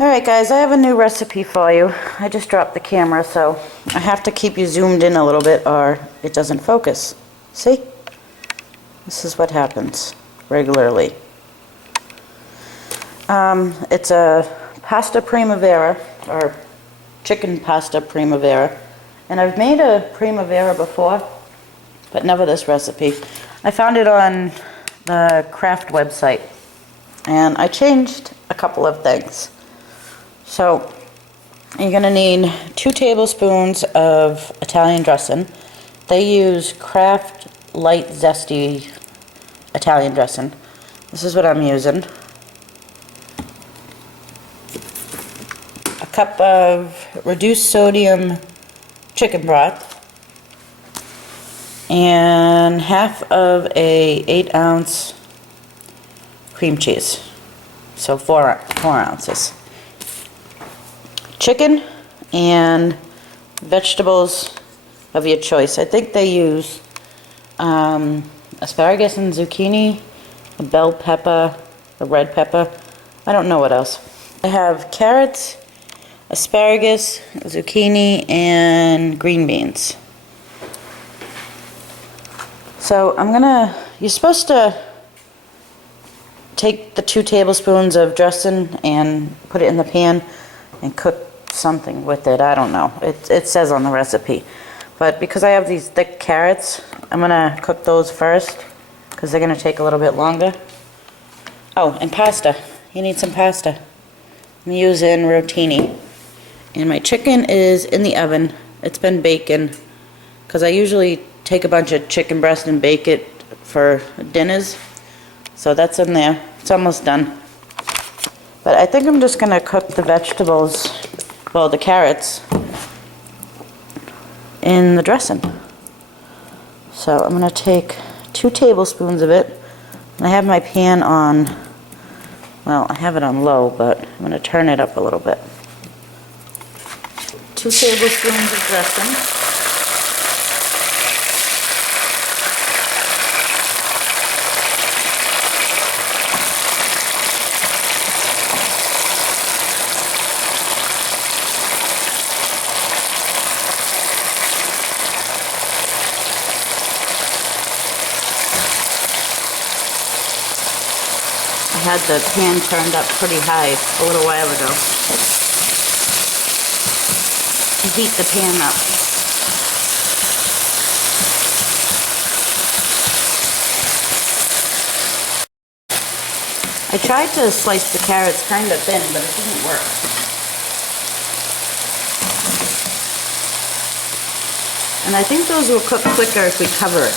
Alright guys, I have a new recipe for you. I just dropped the camera, so I have to keep you zoomed in a little bit or it doesn't focus. See? This is what happens regularly. It's a pasta primavera, or chicken pasta primavera. And I've made a primavera before, but never this recipe. I found it on the craft website, and I changed a couple of things. So, you're going to need 2 tablespoons of Italian dressing. They use Kraft Light Zesty Italian dressing. This is what I'm using. A cup of reduced sodium chicken broth. And half of a 8-ounce cream cheese. So 4 ounces. Chicken and vegetables of your choice. I think they use asparagus and zucchini, a bell pepper, a red pepper. I don't know what else. I have carrots, asparagus, zucchini, and green beans. So you're supposed to take the 2 tablespoons of dressing and put it in the pan and cook something with it. I don't know. It says on the recipe. But because I have these thick carrots, I'm going to cook those first because they're going to take a little bit longer. Oh, and pasta. You need some pasta. I'm using rotini. And my chicken is in the oven. It's been baking because I usually take a bunch of chicken breast and bake it for dinners. So that's in there. It's almost done. But I think I'm just going to cook the vegetables, well, the carrots, in the dressing. So I'm going to take 2 tablespoons of it. And I have my pan on, well, I have it on low, but I'm going to turn it up a little bit. 2 tablespoons of dressing. I had the pan turned up pretty high a little while ago to heat the pan up. I tried to slice the carrots kind of thin, but it didn't work. And I think those will cook quicker if we cover it.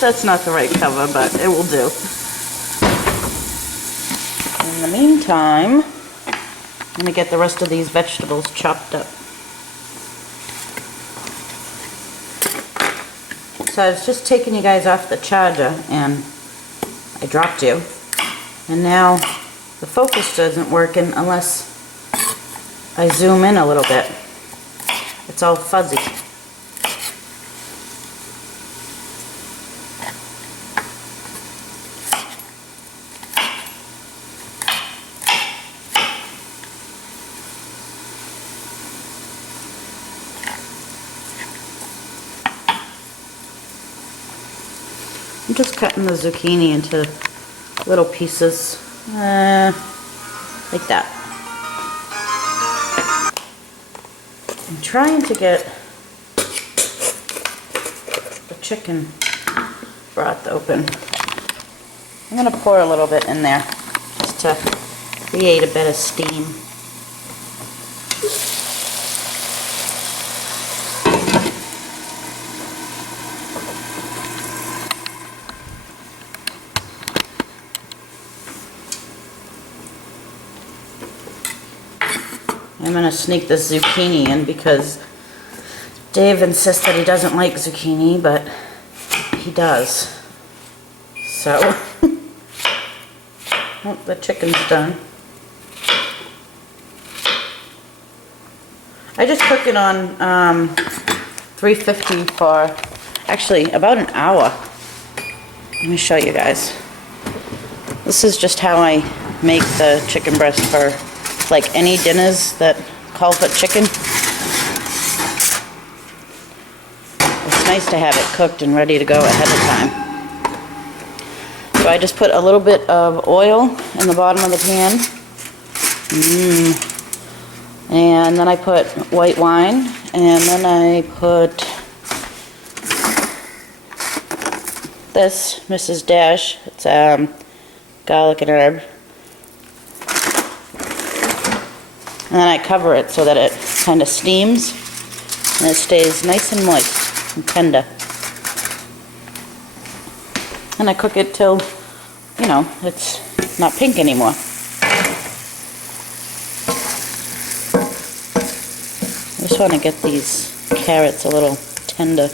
That's not the right cover, but it will do. In the meantime, I'm going to get the rest of these vegetables chopped up. So I was just taking you guys off the charger and I dropped you. And now the focus isn't working unless I zoom in a little bit. It's all fuzzy. I'm just cutting the zucchini into little pieces, like that. I'm trying to get the chicken broth open. I'm going to pour a little bit in there just to create a bit of steam. I'm going to sneak this zucchini in because Dave insists that he doesn't like zucchini, but he does. So, oh, the chicken's done. I just cook it on 350 for actually about an hour. Let me show you guys. This is just how I make the chicken breast for like any dinners that call for chicken. It's nice to have it cooked and ready to go ahead of time. So I just put a little bit of oil in the bottom of the pan. And then I put white wine, and then I put this, Mrs. Dash. It's garlic and herb. And then I cover it so that it kind of steams and it stays nice and moist and tender. And I cook it till, you know, it's not pink anymore. I just want to get these carrots a little tender.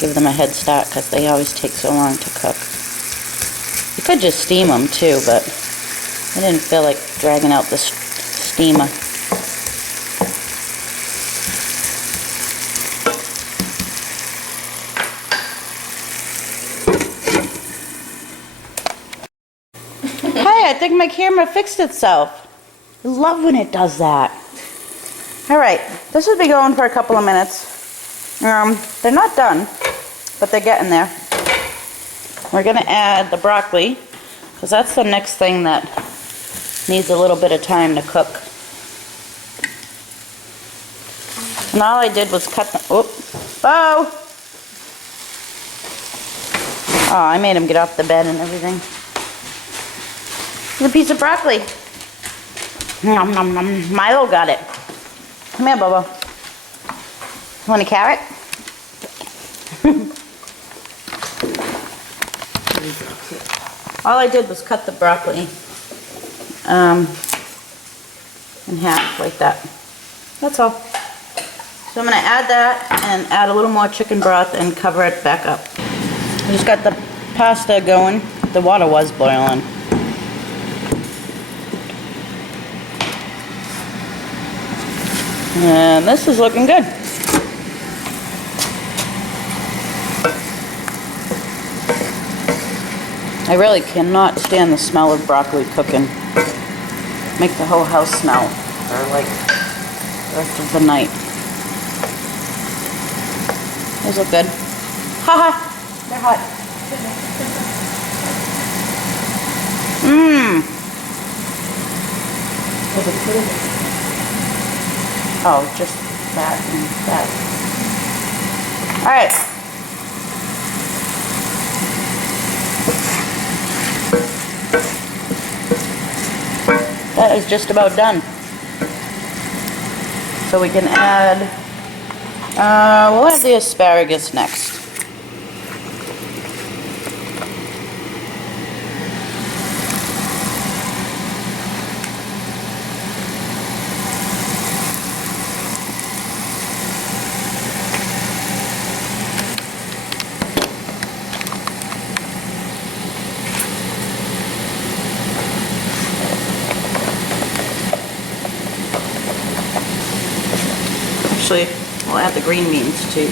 Give them a head start because they always take so long to cook. You could just steam them too, but I didn't feel like dragging out the steamer. Hey, I think my camera fixed itself. I love when it does that. Alright, this will be going for a couple of minutes. They're not done, but they're getting there. We're going to add the broccoli, because that's the next thing that needs a little bit of time to cook. And all I did was cut the... Oh, Bo! Oh, I made him get off the bed and everything. Here's a piece of broccoli. Nom, nom, nom. Milo got it. Come here, Bubba. You want a carrot? All I did was cut the broccoli in half like that. That's all. So I'm going to add that and add a little more chicken broth and cover it back up. I just got the pasta going. The water was boiling. And this is looking good. I really cannot stand the smell of broccoli cooking. Make the whole house smell for like the rest of the night. Those look good. Haha! They're hot. Mmm! Oh, just that and that. Alright. That is just about done. So we can add, we'll add the asparagus next. Actually, we'll add the green beans too.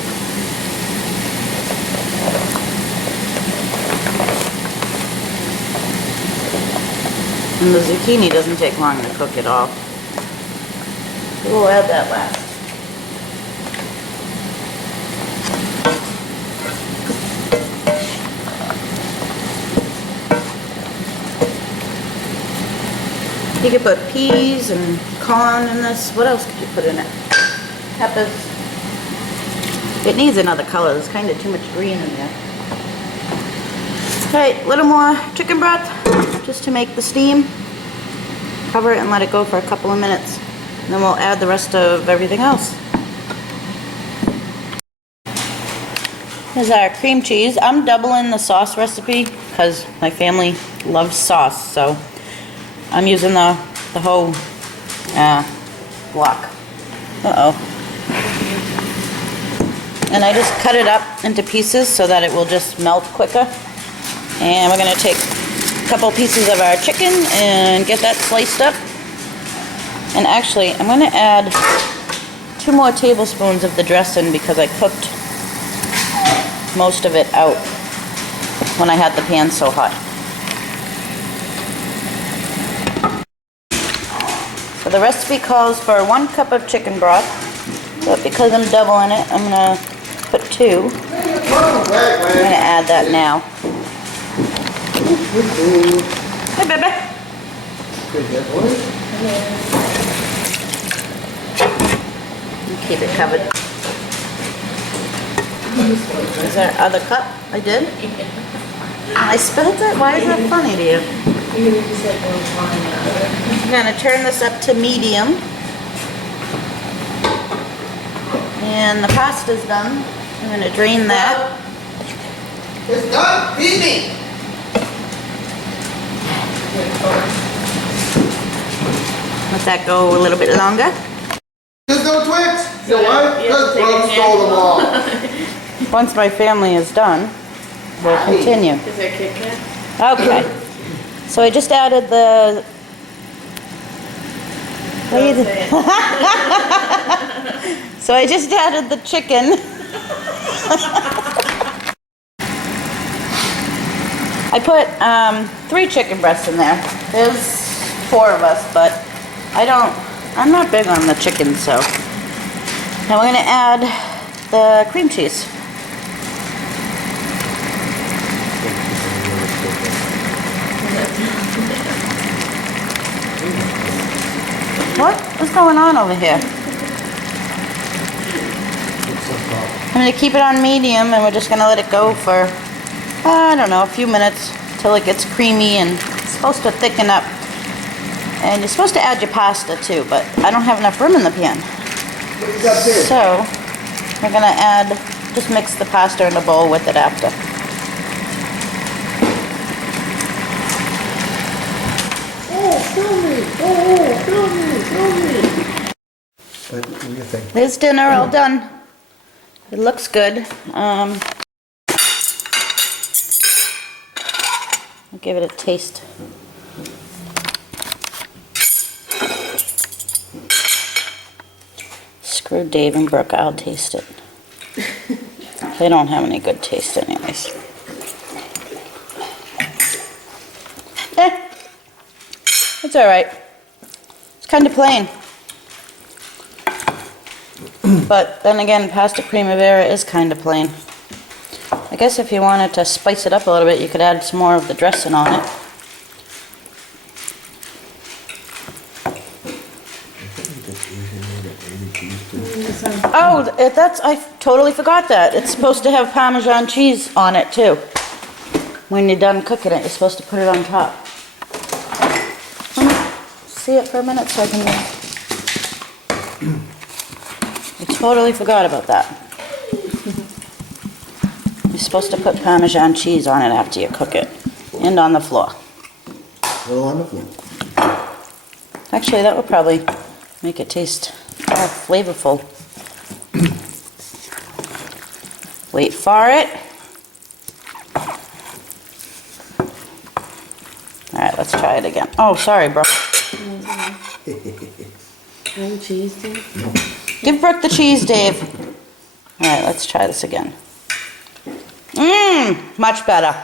And the zucchini doesn't take long to cook at all. So we'll add that last. You could put peas and corn in this. What else could you put in it? Peppers. It needs another color. There's kind of too much green in there. Alright, a little more chicken broth just to make the steam. Cover it and let it go for a couple of minutes. And then we'll add the rest of everything else. Here's our cream cheese. I'm doubling the sauce recipe because my family loves sauce, so I'm using the whole block. Uh-oh. And I just cut it up into pieces so that it will just melt quicker. And we're going to take a couple pieces of our chicken and get that sliced up. And actually, I'm going to add 2 more tablespoons of the dressing because I cooked most of it out when I had the pan so hot. So the recipe calls for 1 cup of chicken broth, but because I'm doubling it, I'm going to put 2. I'm going to add that now. Hey, baby. Keep it covered. Is there other cup? I did? I spilled it? Why is that funny to you? I'm going to turn this up to medium. And the pasta's done. I'm going to drain that. It's done. Feed me. Let that go a little bit longer. There's no Twix. You know what? Because Brooke stole them all. Once my family is done, we'll continue. Is there Kit Kat? Okay. So I just added the... What are you doing? So I just added the chicken. I put 3 chicken breasts in there. There's 4 of us, but I'm not big on the chicken, so. Now we're gonna add the cream cheese. What's going on over here? I'm going to keep it on medium and we're just going to let it go for, I don't know, a few minutes till it gets creamy and it's supposed to thicken up. And you're supposed to add your pasta too, but I don't have enough room in the pan. So we're going to just mix the pasta in a bowl with it after. What do you think? There's dinner all done. It looks good. I'll give it a taste. Screw Dave and Brooke, I'll taste it. They don't have any good taste anyways. It's alright. It's kind of plain. But then again, pasta Primavera is kind of plain. I guess if you wanted to spice it up a little bit, you could add some more of the dressing on it. Oh, I totally forgot that. It's supposed to have Parmesan cheese on it too. When you're done cooking it, you're supposed to put it on top. See it for a minute so I can... I totally forgot about that. You're supposed to put Parmesan cheese on it after you cook it. And on the floor. Well, on the floor. Actually, that would probably make it taste more flavorful. Wait for it. Alright, let's try it again. Oh, sorry, bro. Cheese, Dave? Give Brooke the cheese, Dave. Alright, let's try this again. Much better.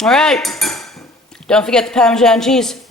Alright. Don't forget the Parmesan cheese.